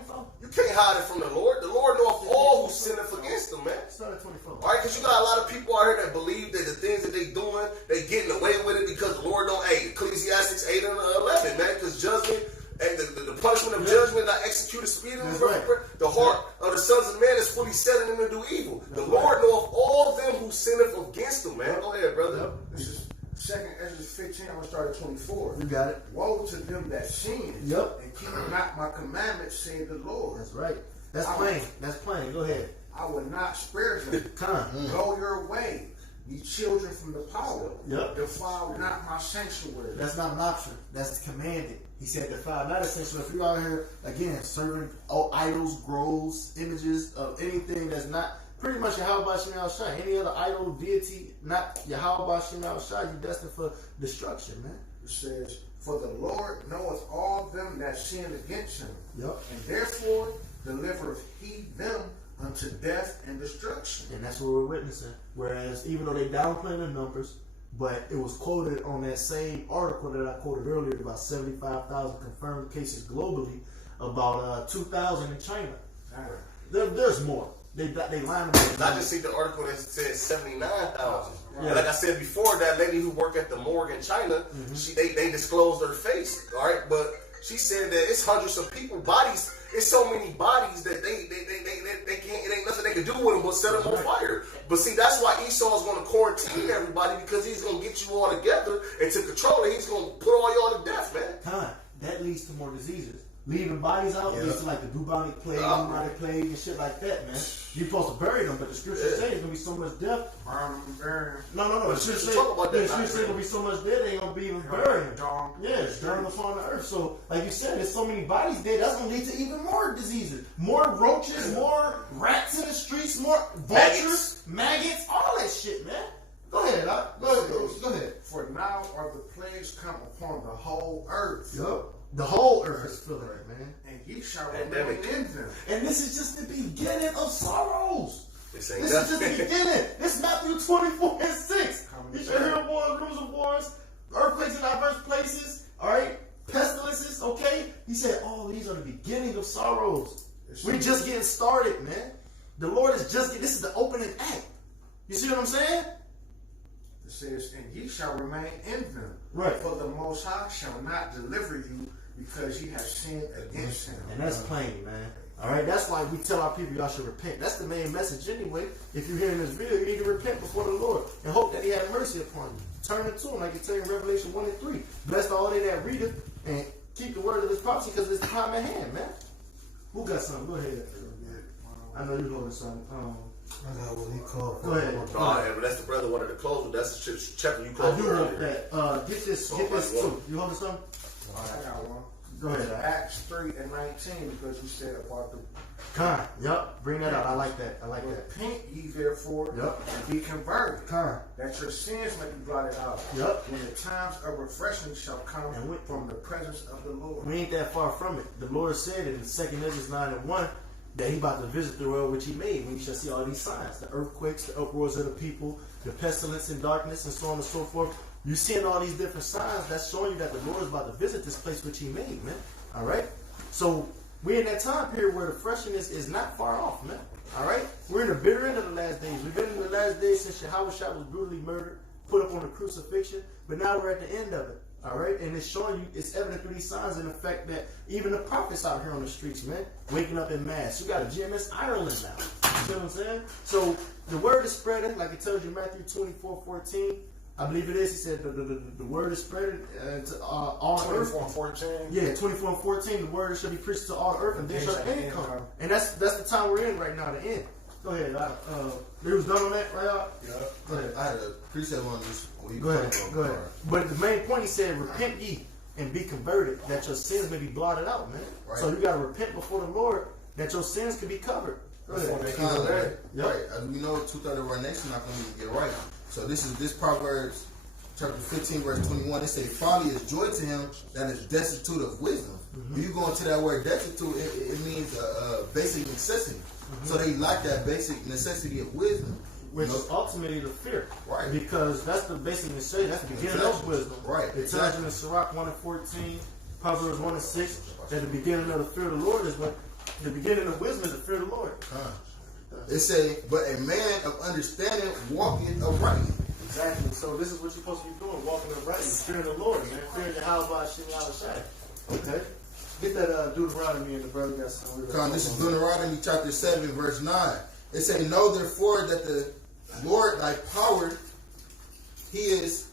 You can't hide it from the Lord. The Lord knows all who sinneth against him, man. Start at 24. All right, because you got a lot of people out here that believe that the things that they doing, they getting away with it because the Lord don't. Hey, Ecclesiastes 8 and 11, man, because judgment and the punishment of judgment not executed speedily. That's right. The heart of the sons of man is fully set in them to do evil. The Lord knoweth all them who sinneth against him, man. Go ahead, brother. This is second Ezra 15. I'm gonna start at 24. You got it. Woe to them that sin Yep. and keep not my commandments, saith the Lord. That's right. That's plain. That's plain. Go ahead. I will not spare them. Come. Go your way, ye children from the power. Yep. Defile not my sanctuary. That's not an option. That's commanded. He said defile not essential. If you're out here again serving idols, groves, images of anything that's not pretty much Yahweh Shem Al Shai, any other idol, deity, not Yahweh Shem Al Shai, you're destined for destruction, man. It says, for the Lord knoweth all them that sin against him. Yep. And therefore delivereth he them unto death and destruction. And that's what we're witnessing. Whereas even though they downplaying the numbers, but it was quoted on that same article that I quoted earlier about 75,000 confirmed cases globally, about 2,000 in China. There's more. They lying about it. I just see the article that said 79,000. Yeah. Like I said before, that lady who worked at the morgue in China, they disclosed her face, all right? But she said that it's hundreds of people, bodies. It's so many bodies that they can't. It ain't nothing they can do with them but set them on fire. But see, that's why Esau is going to quarantine everybody, because he's going to get you all together and to control it. He's going to put all y'all to death, man. Time. That leads to more diseases. Leaving bodies out leads to like the bubonic plague, pneumonic plague, and shit like that, man. You're supposed to bury them, but the scripture says there's gonna be so much death. No. The scripture says there's gonna be so much death, they ain't gonna be even buried. Yeah, burn upon the earth. So, like you said, there's so many bodies dead. That's gonna lead to even more diseases, more roaches, more rats in the streets, more vultures, maggots, all that shit, man. Go ahead, go ahead. For now are the plagues come upon the whole earth. Yup. The whole earth is feeling it, man. And ye shall remain in them. And this is just the beginning of sorrows. This This is just the beginning. This is Matthew 24 and 6. You shall hear wars, rumors of wars, earthquakes in diverse places, all right? Pestilences, okay? He said, all these are the beginning of sorrows. We're just getting started, man. The Lord is just, this is the opening act. You see what I'm saying? It says, and ye shall remain in them. Right. For the Most High shall not deliver you, because ye have sinned against him. And that's plain, man. All right, that's why we tell our people y'all should repent. That's the main message anyway. If you're hearing this video, you need to repent before the Lord and hope that he have mercy upon you. Turn it to him, like it tells you in Revelation 1 and 3. Blessed are all they that read it and keep the word of his prophecy, because it's time at hand, man. Who got something? Go ahead. I know you're holding something. I got what he called. Go ahead. But that's the brother wanted to close with. That's the chapter you I closed do earlier. want that. Get this too. You holding something? I got one. Go ahead. Acts 3 and 19, because you said about the Con. Yup. Bring that out. I like that. I like that. repent ye therefore Yup. and be converted, Con. that your sins may be blotted out. Yup. When the times of refreshing shall come And from the presence of the Lord. We ain't that far from it. The Lord said in 2 Ezra 9 and 1 that he about to visit the world which he made, when you shall see all these signs, the earthquakes, the uproars of the people, the pestilence and darkness, and so on and so forth. You're seeing all these different signs that's showing you that the Lord is about to visit this place which he made, man. All right? So we're in that time period where the freshness is not far off, man. All right? We're in the bitter end of the last days. We've been in the last days since Yahweh Shai was brutally murdered, put up on the crucifixion, but now we're at the end of it. All right, and it's showing you, it's evident through these signs and the fact that even the prophets out here on the streets, man, waking up in mass. You got a GMS Ireland now. You see what I'm saying? So the word is spreading, like it tells you in Matthew 24:14. I believe it is. He said the word is spreading to all earth. 24 and 14. Yeah, 24 and 14. The word shall be preached to all earth, and then shall end come. And that's the time we're in right now. The end. Go ahead. You was done on that, right? Yeah. Go ahead. I had a preset on this. Go ahead. Go ahead. But the main point, he said, repent ye and be converted, that your sins may be blotted out, man. Right. So you got to repent before the Lord, that your sins can be covered. Go ahead. Right. Yep. Right. As we know, 2/3 of our nation not going to get right. So this Proverbs chapter 15, verse 21, it says, folly is joy to him that is destitute of wisdom. When you go into that word destitute, it means basic necessity. So they lack that basic necessity of wisdom. Which is ultimately the fear. Right. Because that's the basic necessity. That's the beginning of wisdom. Right. It tells you in Sirach 1:14, Proverbs 1:6, that the beginning of the fear of the Lord is what the beginning of wisdom is the fear of the Lord. It say, but a man of understanding walking uprightly. Exactly. So this is what you're supposed to be doing, walking uprightly, fearing the Lord, man. Fearing Yahweh Shem Yahushai. Okay? Get that Deuteronomy in the brother got some. This is Deuteronomy chapter 7, verse 9. It say, know therefore that the Lord thy power, he is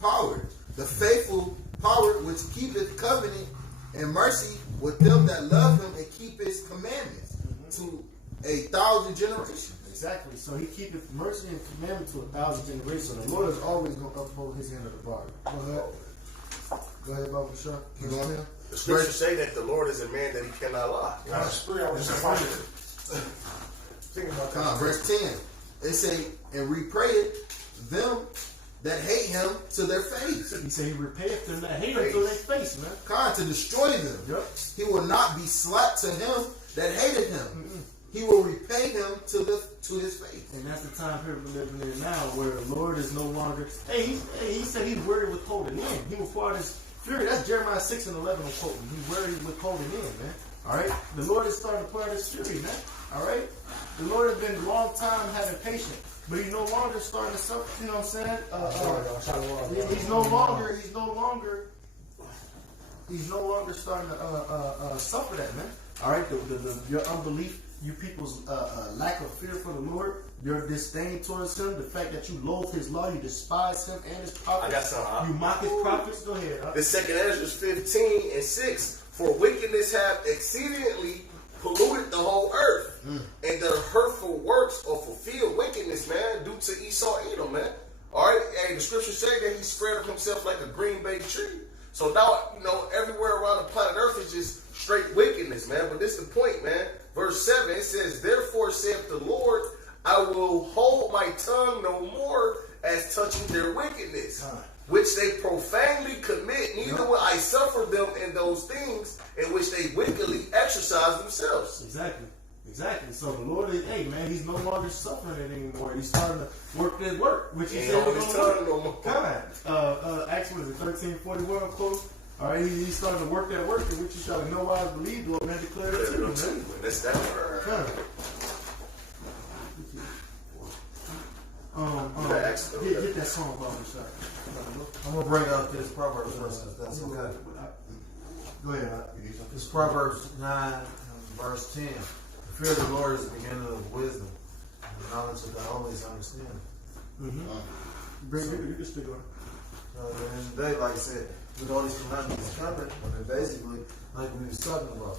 power, the faithful power which keepeth covenant and mercy with them that love him and keep his commandments to 1,000 generations. Exactly. So he keepeth mercy and commandment to 1,000 generations. So the Lord is always going to uphold his end of the bargain. Go ahead, Baba Shah. Keep going. The scriptures say that the Lord is a man that he cannot lie. Verse 10. It say, and repayeth them that hate him to their face. He said he repayeth them that hate him to their face, man. To destroy them. Yep. He will not be slack to him that hated him. He will repay him to his face. And that's the time period we're living in now, where the Lord is no longer. He said he's worried withholding in. He will pour out his fury. That's Jeremiah 6:11. I'm quoting. He's worried withholding in, man. All right. The Lord is starting to pour out his fury, man. All right. The Lord has been a long time having patience, but he's no longer starting to suffer. You know what I'm saying? He's no longer starting to suffer that, man. All right. Your unbelief. You people's lack of fear for the Lord, your disdain towards him, the fact that you loathe his law, you despise him and his prophets. I got something. You mock his prophets. Go ahead. The 2nd Ezra 15:6. For wickedness have exceedingly polluted the whole earth, and their hurtful works are fulfilled wickedness, man, due to Esau Edom, man. All right, and the scriptures say that he spread himself like a green bay tree. So now, everywhere around the planet Earth is just straight wickedness, man. But this is the point, man. Verse 7, it says, therefore saith the Lord, I will hold my tongue no more as touching their wickedness, which they profanely commit. Neither will I suffer them in those things in which they wickedly exercise themselves. Exactly. So the Lord is, he's no longer suffering it anymore. He's starting to work that work, which he said he's going to work. Acts 13:41, close. All right, he's starting to work that work, in which you shall no wise believe, Lord, man, declare it to him. That's that word. Get that song, Baba Shah. I'm going to bring out this Proverbs verse, if that's okay. Go ahead. This Proverbs 9, verse 10. The fear of the Lord is the beginning of wisdom, and the knowledge of the holy is understanding. You can stick on it. At the end of the day, like I said, with all these commandments coming, and basically, like we was talking about.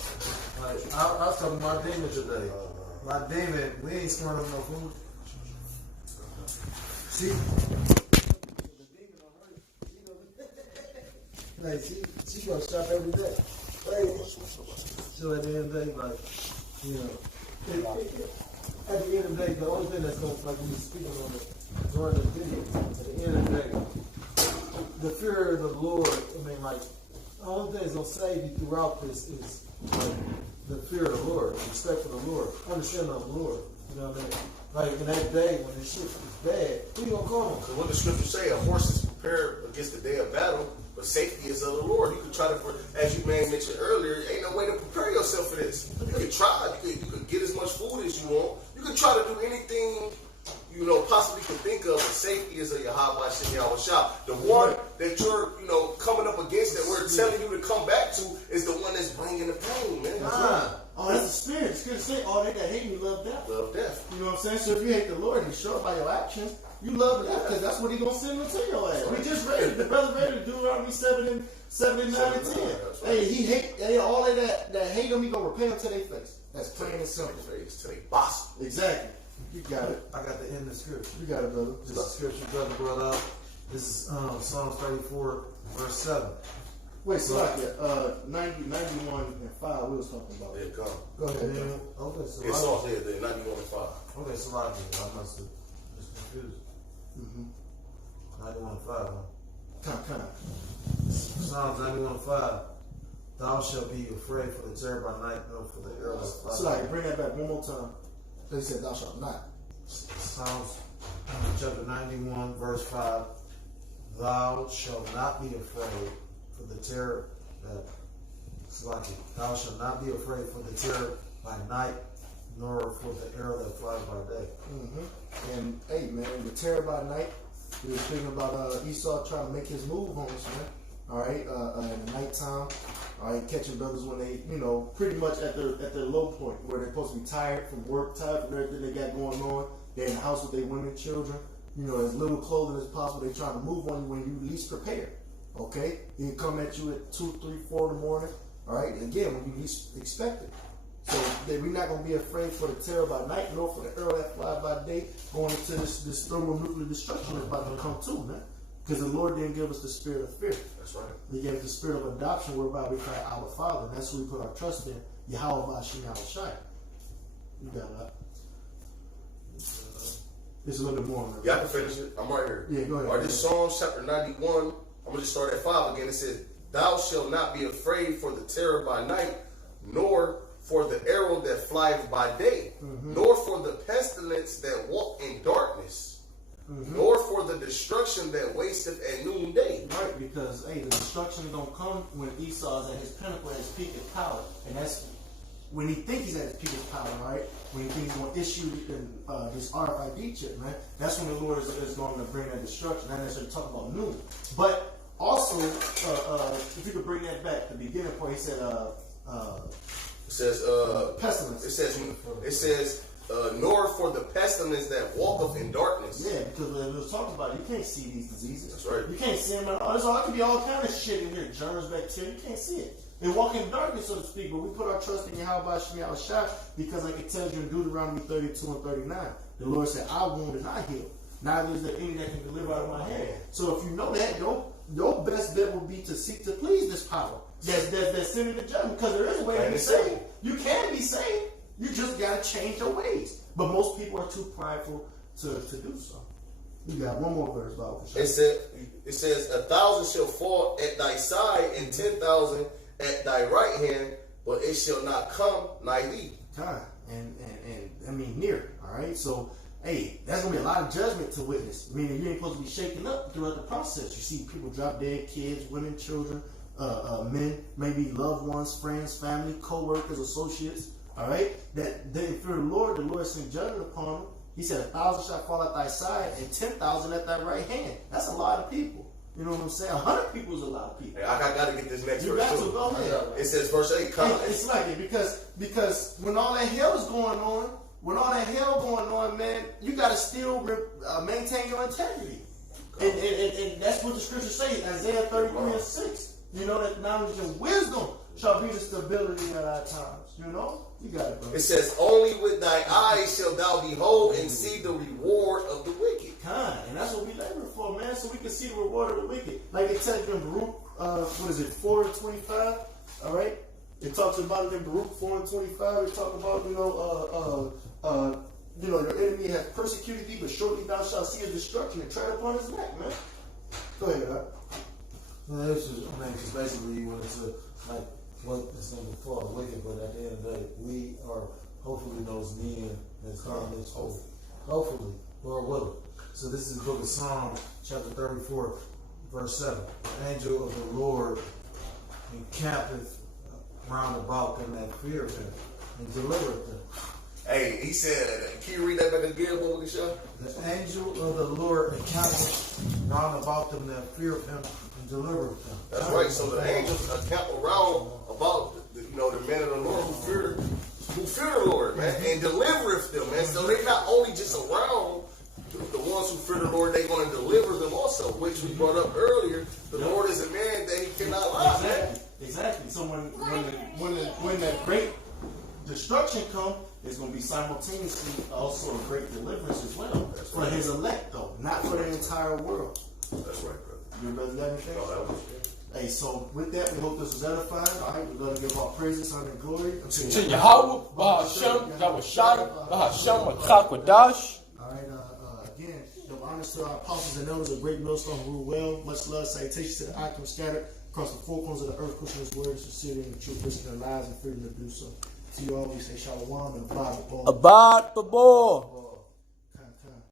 Like, I was talking to my demon today. My demon, we ain't scoring up no food. See? Like, she goes shop every day. So at the end of the day, like, at the end of the day, the only thing that's going to, like we were speaking on it during the video, at the end of the day, the fear of the Lord, the only thing that's going to save you throughout this is, like, the fear of the Lord, respect for the Lord, understanding of the Lord. You know what I mean? Like, in that day, when this shit is bad, who you going to call on? Because what the scriptures say, a horse is prepared against the day of battle, but safety is of the Lord. You can try to, as you mentioned earlier, ain't no way to prepare yourself for this. You can try, you can get as much food as you want. You can try to do anything possibly can think of, but safety is of Yahweh Shem Yahushua. The one that you're, coming up against, that we're telling you to come back to, is the one that's bringing the pain, man. Oh, that's the spirit. It's going to say, they that hate me love death. Love death. You know what I'm saying? So if you hate the Lord and show it by your actions, you love death, because that's what he's going to send them to your ass. We just read it. The brother read it, Deuteronomy 7 and 9 and 10. Hey, he hate, all of that hate him, he going to repay them to their face. That's plain and simple. To their boss. Exactly. You got it. I got the end of the scripture. You got it, brother. This is scripture brother brought out. This is Psalms 34, verse 7. Wait, so 91 and 5 we was talking about. There you go. Go ahead. Okay, so it's all here, the 91 and 5. Okay, so I must have just confused. 91:5. Kind. Psalms 91:5. Thou shalt be afraid for the terror by night, nor for the arrow that flies. So I can bring that back one more time. They said, "Thou shalt not." Psalms chapter 91, verse 5. Thou shalt not be afraid for the terror that thou shalt not be afraid for the terror by night, nor for the arrow that flies by day. And hey, man, the terror by night. We were speaking about Esau trying to make his move on us, man. All right, in the nighttime. All right, catching brothers when they, pretty much at their low point, where they're supposed to be tired from work, tired from everything they got going on. They're in the house with their women, children. As little clothing as possible. They're trying to move on you when you least prepared. Okay, they come at you at 2, 3, 4 in the morning. All right, again when you least expect it. So we're not going to be afraid for the terror by night, nor for the arrow that flies by day, going into this thermonuclear destruction that's about to come too, man. Because the Lord didn't give us the spirit of fear. That's right. He gave us the spirit of adoption, whereby we cry, Our Father. And that's who we put our trust in. Yahweh Bashim Yahushai. You got that. It's a little bit more. Man. Yeah, I can finish it. I'm right here. Yeah, go ahead. All right, this Psalms chapter 91. I'm going to just start at 5 again. It says, Thou shalt not be afraid for the terror by night, nor for the arrow that flieth by day, nor for the pestilence that walk in darkness, nor for the destruction that wasteth at noonday. Right, because the destruction don't come when Esau is at his pinnacle, at his peak of power, and that's when he thinks he's at his peak of power, right? When he thinks he's going to issue his RFID chip, man. That's when the Lord is going to bring that destruction. Not necessarily talking about noon, but also if you could bring that back, the beginning point, he said. It says, pestilence. It says, nor for the pestilence that walketh in darkness. Yeah, because when it was talking about it, you can't see these diseases. That's right. You can't see them. It could be all kind of shit in here, germs, bacteria. You can't see it. They walk in darkness, so to speak. But we put our trust in Yahweh Bashim Yahushai because, like it tells you in Deuteronomy 32 and 39, the Lord said, "I wound and I heal. Neither is there any that can deliver out of my hand." So if you know that, your best bet would be to seek to please this power that's sending the judgment, because there is a way to be saved. You can be saved. You just got to change your ways. But most people are too prideful to do so. You got one more verse, Bible. It says, 1,000 shall fall at thy side, and 10,000 at thy right hand, but it shall not come nigh thee. Time and I mean near. All right, so hey, that's gonna be a lot of judgment to witness. Meaning you ain't supposed to be shaken up throughout the process. You see people drop dead, kids, women, children, men, maybe loved ones, friends, family, co-workers, associates. All right, that they fear the Lord sent judgment upon them. He said, 1,000 shall fall at thy side, and 10,000 at thy right hand. That's a lot of people. You know what I'm saying? 100 people is a lot of people. Hey, I got to get this next you verse. got too. to go ahead. It says, verse 8, come. It's like it because when all that hell is going on, man, you got to still maintain your integrity. And that's what the scripture says, Isaiah 33 and 6. You know that knowledge and wisdom shall be the stability at our times. You know? You got it, bro. It says, only with thy eyes shalt thou behold and see the reward of the wicked. And that's what we labor for, man, so we can see the reward of the wicked. Like it tells you in Baruch, 4 and 25, all right? It talks about it in Baruch 4 and 25. It talks about, your enemy has persecuted thee, but shortly thou shalt see his destruction and tread upon his neck, man. Go ahead, No, it's just basically you want to like what is going to fall wicked, but at the end of the day, we are hopefully those men that's come this hopefully, Lord willing. So this is the book of Psalms, chapter 34, verse 7. The angel of the Lord encampeth round about them that fear him and delivereth them. Hey, he said, can you read that back again, boy, show? The angel of the Lord encampeth round about them that fear him and delivereth them. That's right. So the angels encamp around about the men of the Lord who fear the Lord, man, and delivereth them, man. So they not only just around the ones who fear the Lord, they're going to deliver them also, which we brought up earlier. The Lord is a man that he cannot lie. Exactly. So when that great destruction comes, it's going to be simultaneously also a great deliverance as well. That's for his elect, though, not for the entire world. That's right, brother. You brother got anything? No, that was good. Hey, so with that, we hope this was edifying. All right, we're going to give our praises, honor, and glory to Yahweh, Bahashem, Yahushai, Bahashem, Makakwadash. All right, again, the honor honors to our apostles and elders of Great Millstone who rule well. Much love, salutations to the icon scattered across the four corners of the earth, pushing his word, sincerity, and the truth, risking their lives and freedom to do so. To you all, we say shalom and abad the ball. Abad the ball.